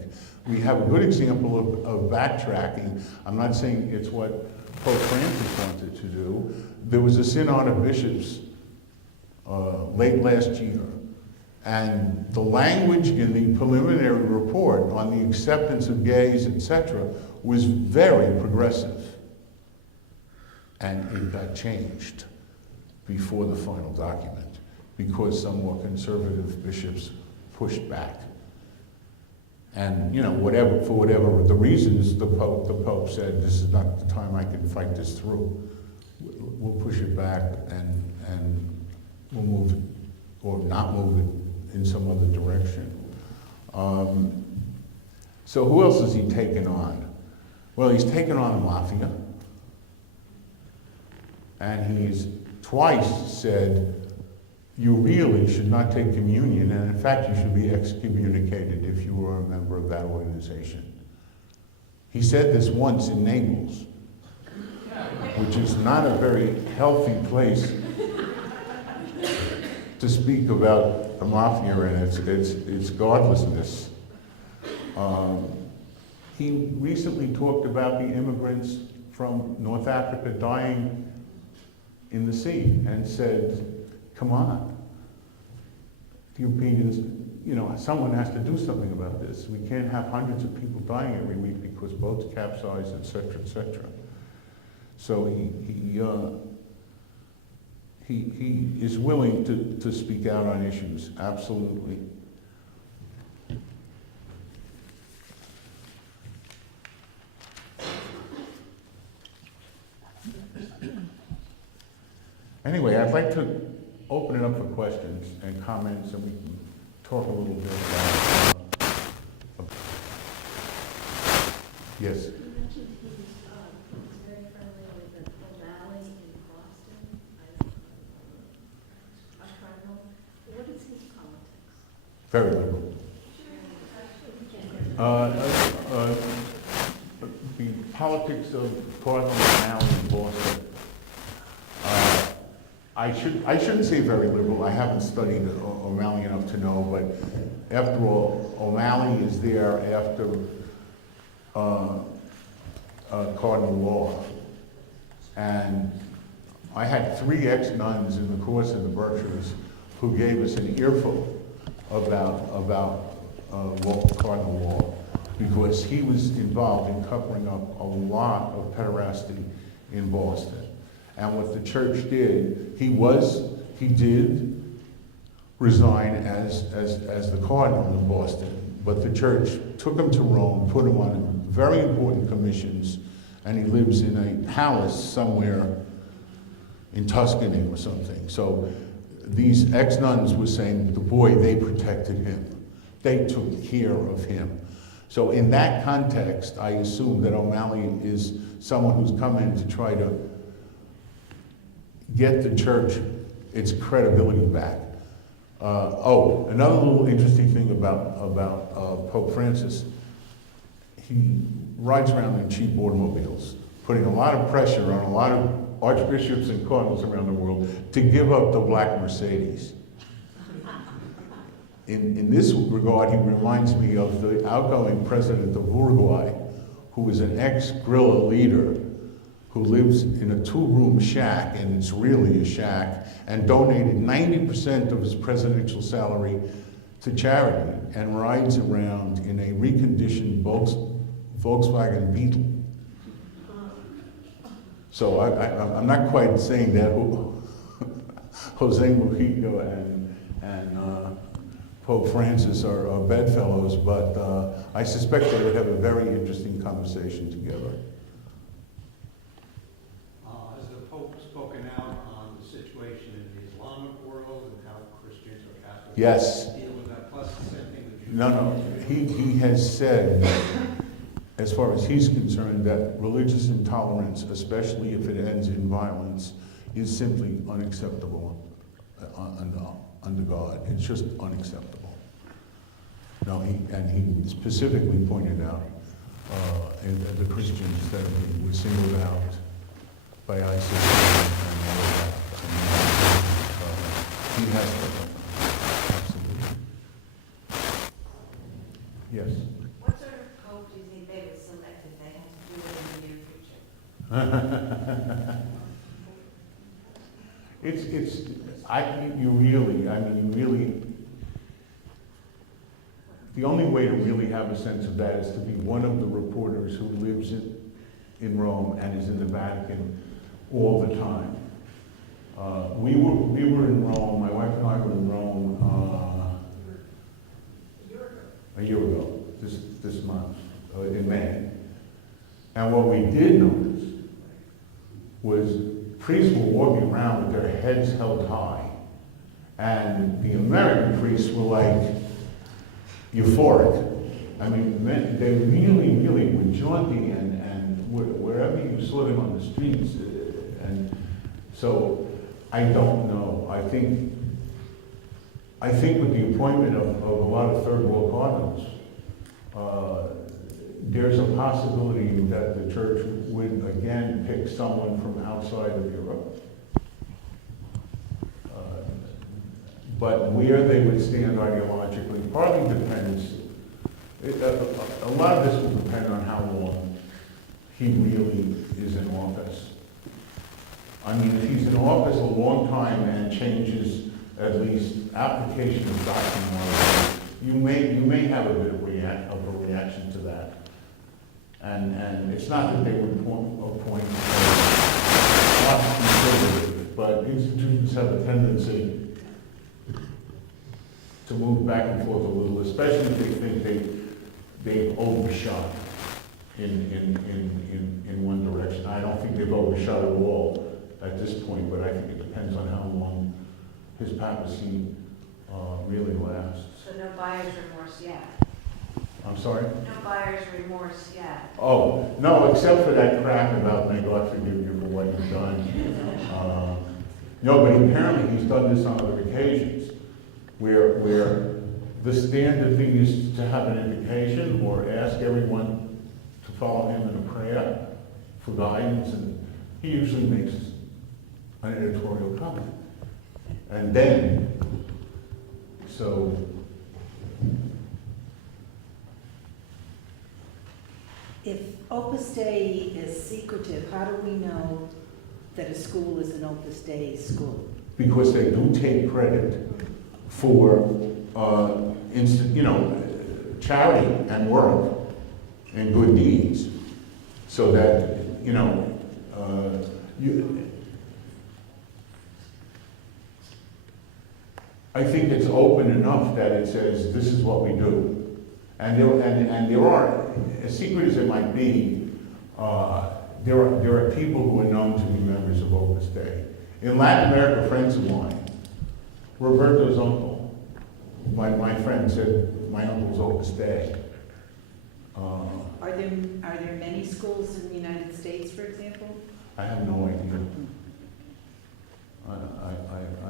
We have a good example of backtracking. I'm not saying it's what Pope Francis wanted to do. There was a synod of bishops late last year, and the language in the preliminary report on the acceptance of gays, etc., was very progressive. And it got changed before the final document, because some more conservative bishops pushed back. And, you know, for whatever the reasons, the Pope said, this is not the time I can fight this through. We'll push it back and we'll move it, or not move it in some other direction. So who else has he taken on? Well, he's taken on the mafia. And he's twice said, you really should not take communion, and in fact, you should be excommunicated if you were a member of that organization. He said this once in Naples, which is not a very healthy place to speak about the mafia and its godlessness. He recently talked about the immigrants from North Africa dying in the sea and said, come on, the Europeans, you know, someone has to do something about this. We can't have hundreds of people dying every week because boats capsize, et cetera, et cetera. So he is willing to speak out on issues, absolutely. Anyway, I'd like to open it up for questions and comments, and we can talk a little bit about. Yes. You mentioned he was very friendly with the O'Malley in Boston. A cardinal. What is his politics? Very liberal. The politics of Cardinal O'Malley in Boston. I shouldn't say very liberal. I haven't studied O'Malley enough to know, but after all, O'Malley is there after Cardinal Law. And I had 3 ex-nuns in the course of the Berkshires who gave us an earful about Cardinal Law, because he was involved in covering up a lot of pederasty in Boston. And what the church did, he did resign as the cardinal in Boston, but the church took him to Rome, put him on very important commissions, and he lives in a palace somewhere in Tuscany or something. So these ex-nuns were saying, the boy, they protected him. They took care of him. So in that context, I assume that O'Malley is someone who's come in to try to get the church its credibility back. Another little interesting thing about Pope Francis, he rides around in cheap automobiles, putting a lot of pressure on a lot of archbishops and cardinals around the world to give up the black Mercedes. In this regard, he reminds me of the outgoing president of Uruguay, who is an ex-guerrilla leader who lives in a two-room shack, and it's really a shack, and donated 90% of his presidential salary to charity and rides around in a reconditioned Volkswagen Beetle. So I'm not quite saying that Jose Mujica and Pope Francis are bedfellows, but I suspect they would have a very interesting conversation together. Has the Pope spoken out on the situation in the Islamic world and how Christians or Catholics Yes. deal with that? Plus the same thing with Jews. No. He has said, as far as he's concerned, that religious intolerance, especially if it ends in violence, is simply unacceptable under God. It's just unacceptable. No, he specifically pointed out the Christians that were singled out by ISIS and all of that. He has spoken. Absolutely. Yes. What sort of pope do you think they would select if they had to do it in the near future? The only way to really have a sense of that is to be one of the reporters who lives in Rome and is in the Vatican all the time. We were in Rome, my wife and I were in Rome a year ago, this month, in May. And what we did notice was priests were walking around with their heads held high. And the American priests were like euphoric. I mean, they really were jaunty and wherever you saw them on the streets. And so I don't know. I think with the appointment of a lot of third world cardinals, there's a possibility that the church would again pick someone from outside of Europe. But where they would stand ideologically partly depends, a lot of this will depend on how long he really is in office. I mean, if he's in office a long time and changes at least application of doctrine, you may have a bit of a reaction to that. And it's not that they would appoint lots of conservative, but institutions have a tendency to move back and forth a little, especially if they think they've overshot in one direction. I don't think they've overshot at all at this point, but I think it depends on how long his papacy really lasts. So no buyer's remorse yet? I'm sorry? No buyer's remorse yet? Oh, no, except for that crap about may God forgive you for what you've done. No, but apparently he's done this on other occasions, where the standard thing is to have an invocation or ask everyone to follow him in a prayer for guidance, and he usually makes an editorial comment. And then, so, if Opus Dei is secretive, how do we know that a school is an Opus Dei school? because they do take credit for, charity and work and good deeds, so that, I think it's open enough that it says, this is what we do. And there are, as secret as it might be, there are people who are known to be members of Opus Dei. In Latin America, friends of mine, Roberto's uncle, my friend said, my uncle's Opus Dei. Are there many schools in the United States, for example? I have no idea. I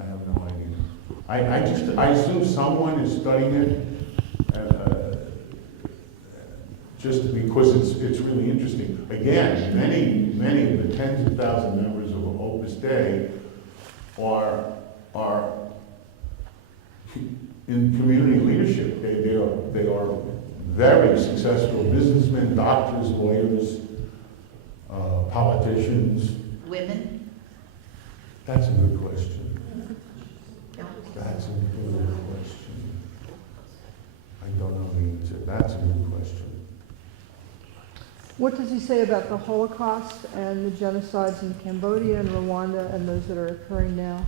have no idea. I assume someone is studying it, just because it's really interesting. Again, many of the tens of thousands of members of Opus Dei are in community leadership. They are very successful businessmen, doctors, lawyers, politicians. Women? That's a good question. That's a good question. I don't know the answer. That's a good question. What does he say about the Holocaust and the genocides in Cambodia and Rwanda and those that are occurring now?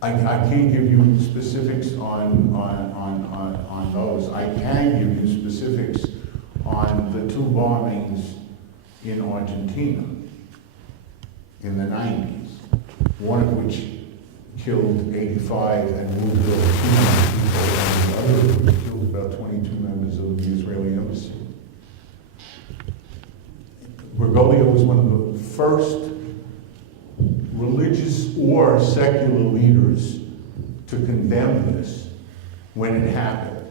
I can't give you specifics on those. I can give you specifics on the two bombings in Argentina in the 90s, one of which killed 85 and wounded over 200 people, and the other which killed about 22 members of the Israeli embassy. Bergoglio was one of the first religious or secular leaders to condemn this when it happened.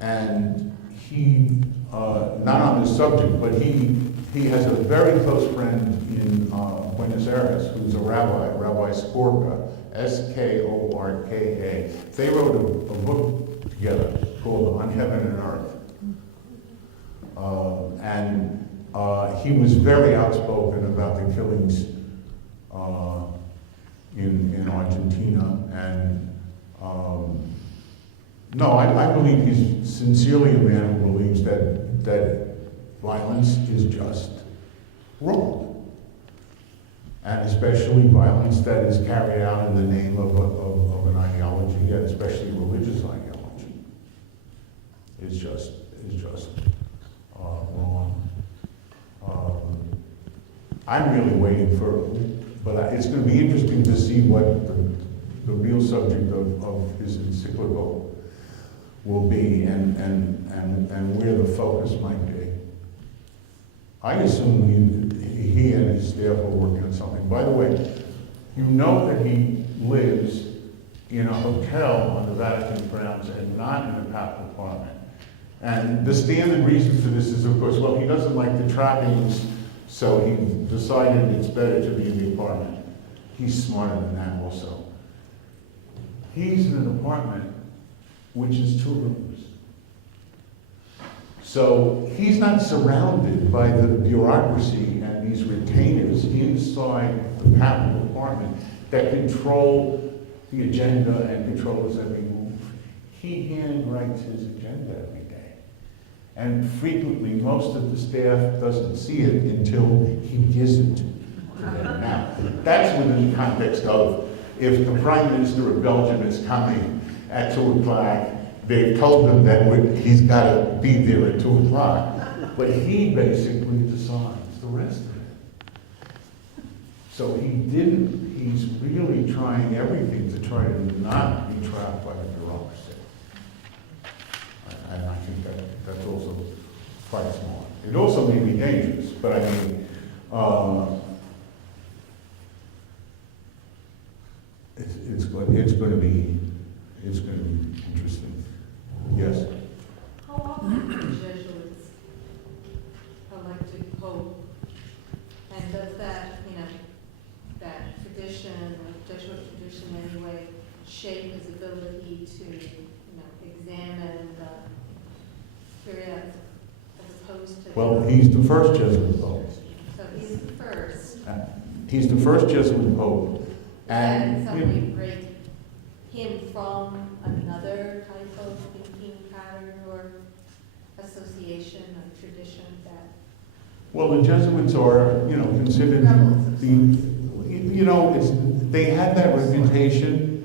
And he, not on this subject, but he has a very close friend in Buenos Aires who's a rabbi, Rabbi Skorka, S-K-O-R-K-A. They wrote a book together called On Heaven and Earth. He was very outspoken about the killings in Argentina, and no, I believe he's sincerely a man who believes that violence is just wrong, and especially violence that is carried out in the name of an ideology, and especially religious ideology, is just wrong. I'm really waiting but it's going to be interesting to see what the real subject of his encyclical will be and where the focus might be. I assume he and his staff are working on something. By the way, you know that he lives in a hotel on the Vatican grounds and not in a papal apartment. And the standard reason for this is, of course, well, he doesn't like the trappings, so he decided it's better to be in the apartment. He's smarter than that also. He's in an apartment which is 2 rooms. So he's not surrounded by the bureaucracy and these retainers inside the papal apartment that control the agenda and control his every move. He handwrites his agenda every day. And frequently, most of the staff doesn't see it until he gives it to them. Now, that's within the context of if the Prime Minister of Belgium is coming at 2 o'clock, they've told him that he's got to be there at 2 o'clock. But he basically decides the rest of it. So he's really trying everything to try to not be trapped by the bureaucracy. And I think that's also quite smart. It also may be dangerous, but I mean, it's going to be interesting. Yes. How often do Jesuits elect a pope? And does that, that tradition, Jesuit tradition anyway, shape his ability to, examine the period as opposed to? Well, he's the first Jesuit pope. So he's the first. He's the first Jesuit pope. And suddenly break him from another type of thinking pattern or association or tradition that. Well, the Jesuits are, considered they had that reputation,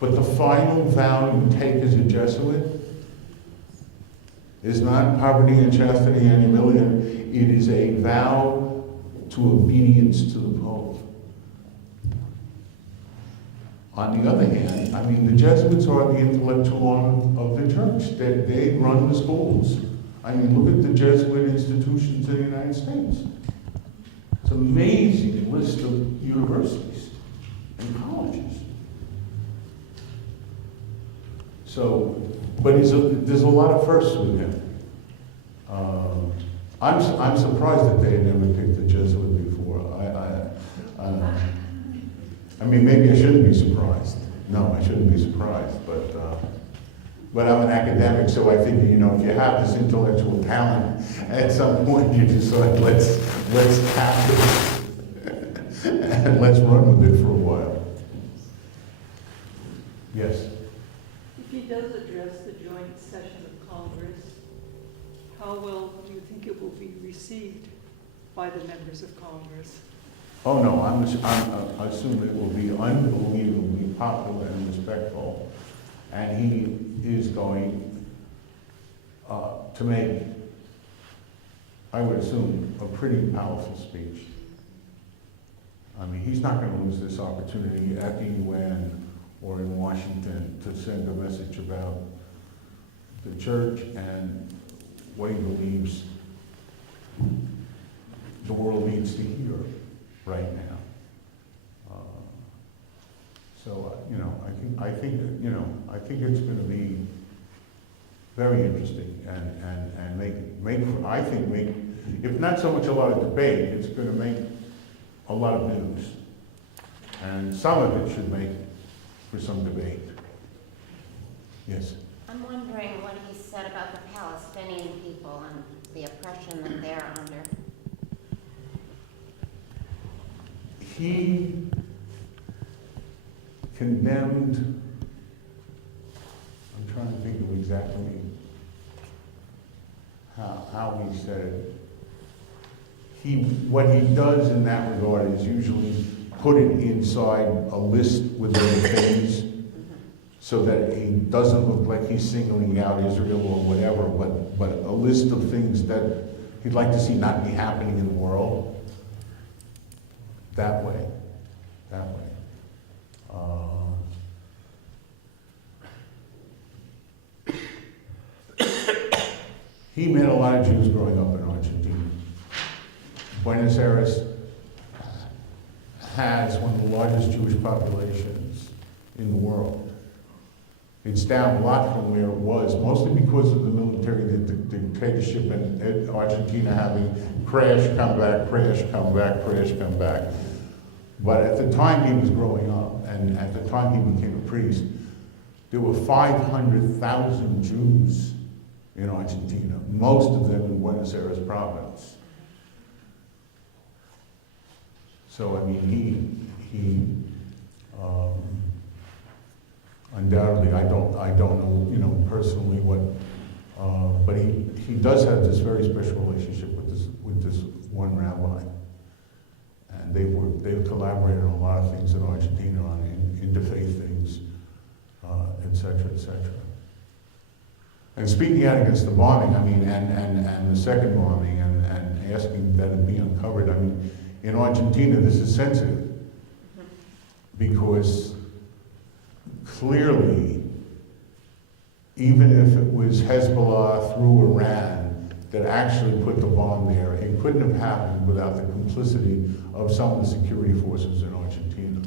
but the final vow you take as a Jesuit is not poverty and chastity and humility. It is a vow to obedience to the Pope. On the other hand, the Jesuits are the intellectual arm of the church. They run the schools. Look at the Jesuit institutions in the United States. It's an amazing list of universities and colleges. So, but there's a lot of firsts with him. I'm surprised that they had never picked a Jesuit before. Maybe I shouldn't be surprised. No, I shouldn't be surprised, but I'm an academic, so I think, if you have this intellectual talent, at some point you decide, let's tap it, and let's run with it for a while. Yes? If he does address the joint session of Congress, how well do you think it will be received by the members of Congress? Oh, no, I assume it will be unbelievably popular and respectful. And he is going to make, I would assume, a pretty powerful speech. He's not going to lose this opportunity at the UN or in Washington to send a message about the church and what he believes the world needs to hear right now. I think it's going to be very interesting and make, if not so much a lot of debate, it's going to make a lot of news. And some of it should make for some debate. Yes? I'm wondering what he said about the Palestinian people and the oppression that they're under. He condemned, I'm trying to think of exactly how he said it. What he does in that regard is usually put it inside a list with other things so that he doesn't look like he's singling out Israel or whatever, but a list of things that he'd like to see not be happening in the world. That way. He met a lot of Jews growing up in Argentina. Buenos Aires has one of the largest Jewish populations in the world. It's down a lot from where it was, mostly because of the military dictatorship in Argentina having crash, come back, crash, come back, crash, come back. But at the time he was growing up, and at the time he became a priest, there were 500,000 Jews in Argentina, most of them in Buenos Aires province. So, he undoubtedly, I don't know, personally what, but he does have this very special relationship with this one rabbi. And they've collaborated on a lot of things in Argentina, on interfaith things, et cetera, et cetera. And speaking out against the bombing, and the second bombing, and asking that it be uncovered, in Argentina this is sensitive, because clearly, even if it was Hezbollah through Iran that actually put the bomb there, it couldn't have happened without the complicity of some of the security forces in Argentina.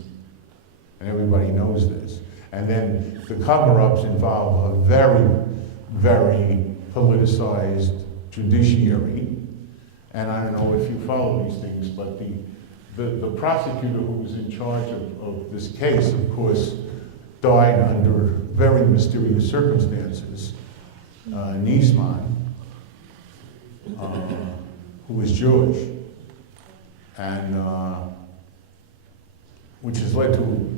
And everybody knows this. And then the cover-ups involve a very, very politicized judiciary. And I don't know if you follow these things, but the prosecutor who was in charge of this case, of course, died under very mysterious circumstances. Niesmann, who was Jewish, and which has led to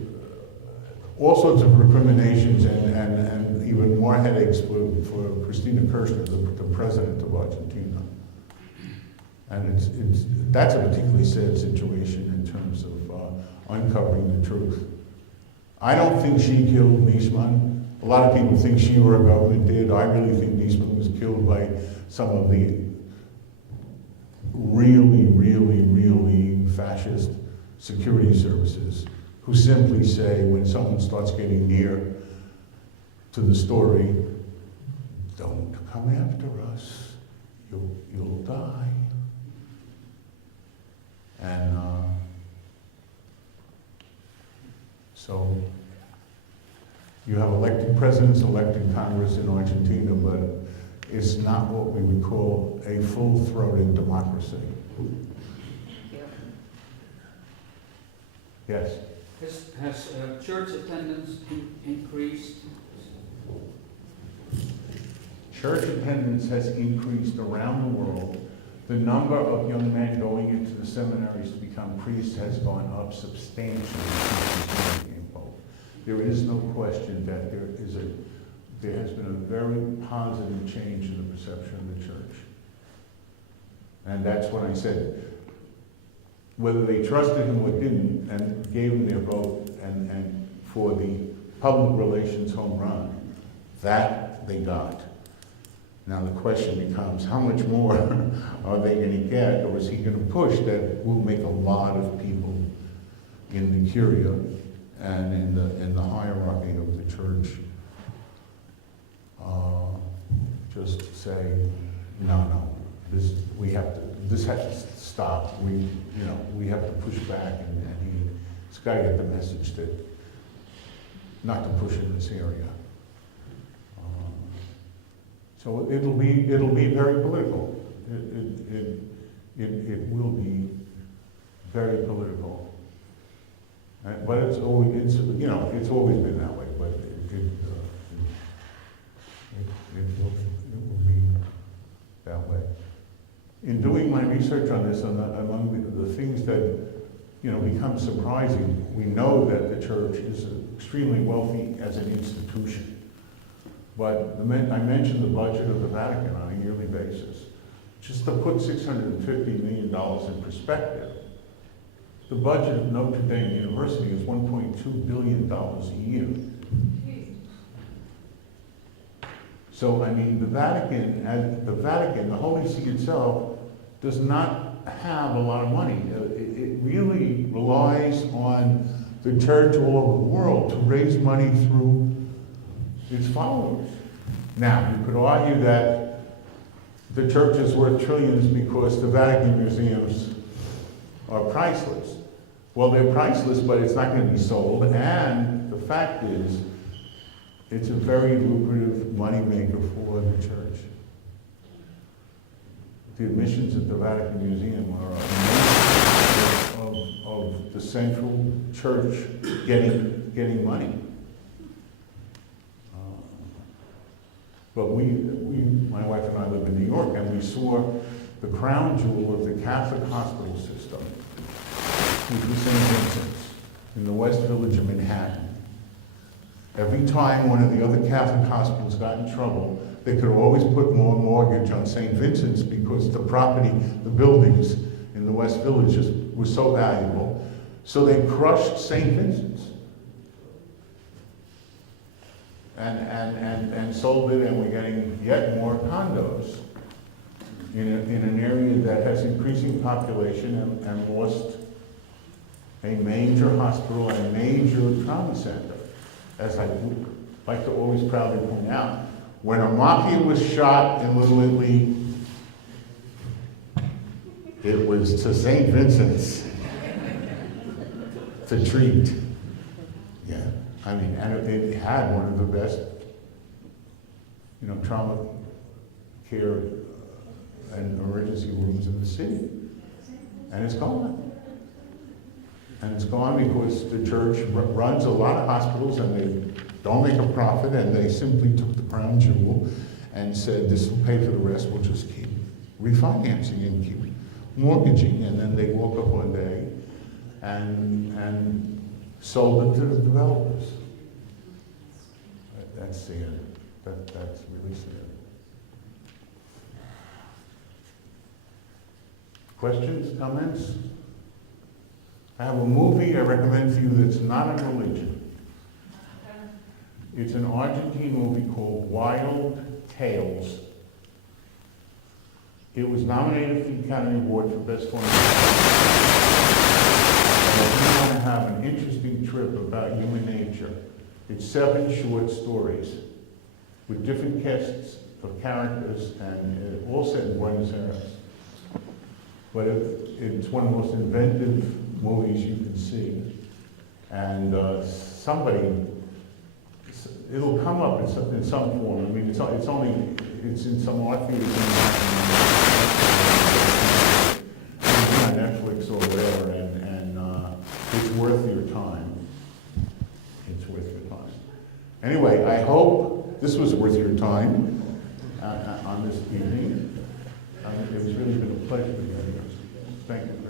all sorts of recriminations and even more headaches for Cristina Kirchner, the president of Argentina. And that's a particularly sad situation in terms of uncovering the truth. I don't think she killed Niesman. A lot of people think she or her government did. I really think Niesman was killed by some of the really, really, really fascist security services who simply say when someone starts getting near to the story, don't come after us, you'll die. And so you have elected presidents, elected Congress in Argentina, but it's not what we would call a full-throated democracy. Yes? Has church attendance increased? Church attendance has increased around the world. The number of young men going into the seminaries to become priests has gone up substantially since he became pope. There is no question that there has been a very positive change in the perception of the church. And that's what I said. Whether they trusted him or didn't, and gave him their vote, and for the public relations home run, that they got. Now the question becomes, how much more are they going to get, or is he going to push that will make a lot of people in the curia and in the hierarchy of the church just say, no, this has to stop. We have to push back, and he's got to get the message that not to push in this area. So it'll be very political. It will be very political. But it's always been that way. But it will be that way. In doing my research on this, among the things that become surprising, we know that the church is extremely wealthy as an institution. But I mentioned the budget of the Vatican on a yearly basis. Just to put $650 million in perspective, the budget of Notre Dame University is $1.2 billion a year. So, I mean, the Vatican, the Holy See itself, does not have a lot of money. It really relies on the church all over the world to raise money through its followers. Now, you could argue that the church is worth trillions because the Vatican museums are priceless. Well, they're priceless, but it's not going to be sold, and the fact is, it's a very lucrative moneymaker for the church. The admissions at the Vatican Museum are a measure of the central church getting money. But my wife and I live in New York, and we saw the crown jewel of the Catholic hospital system, which was St. Vincent's in the West Village of Manhattan. Every time one of the other Catholic hospitals got in trouble, they could always put more mortgage on St. Vincent's because the property, the buildings in the West Village were so valuable. So they crushed St. Vincent's and sold it, and we're getting yet more condos in an area that has increasing population and lost a major hospital and a major trauma center. As I like to always proudly point out, when Amaki was shot in Little Italy, it was to St. Vincent's to treat. Yeah, I mean, and it had one of the best, trauma care and emergency rooms in the city. And it's gone. And it's gone because the church runs a lot of hospitals and they don't make a profit, and they simply took the crown jewel and said, this will pay for the rest, we'll just keep refinancing and keep mortgaging. And then they woke up one day and sold it to the developers. That's sad. That's really sad. Questions, comments? I have a movie I recommend to you that's not on religion. It's an Argentine movie called Wild Tales. It was nominated for the Academy Award for Best Foreign Language. And if you want to have an interesting trip about human nature, it's 7 short stories with different casts of characters and all set in Buenos Aires. But it's one of the most inventive movies you can see. And it'll come up in some form. I mean, it's in some art theaters on Netflix or whatever, and it's worth your time. It's worth your time. Anyway, I hope this was worth your time on this evening. It was really been a pleasure to be here. Thank you.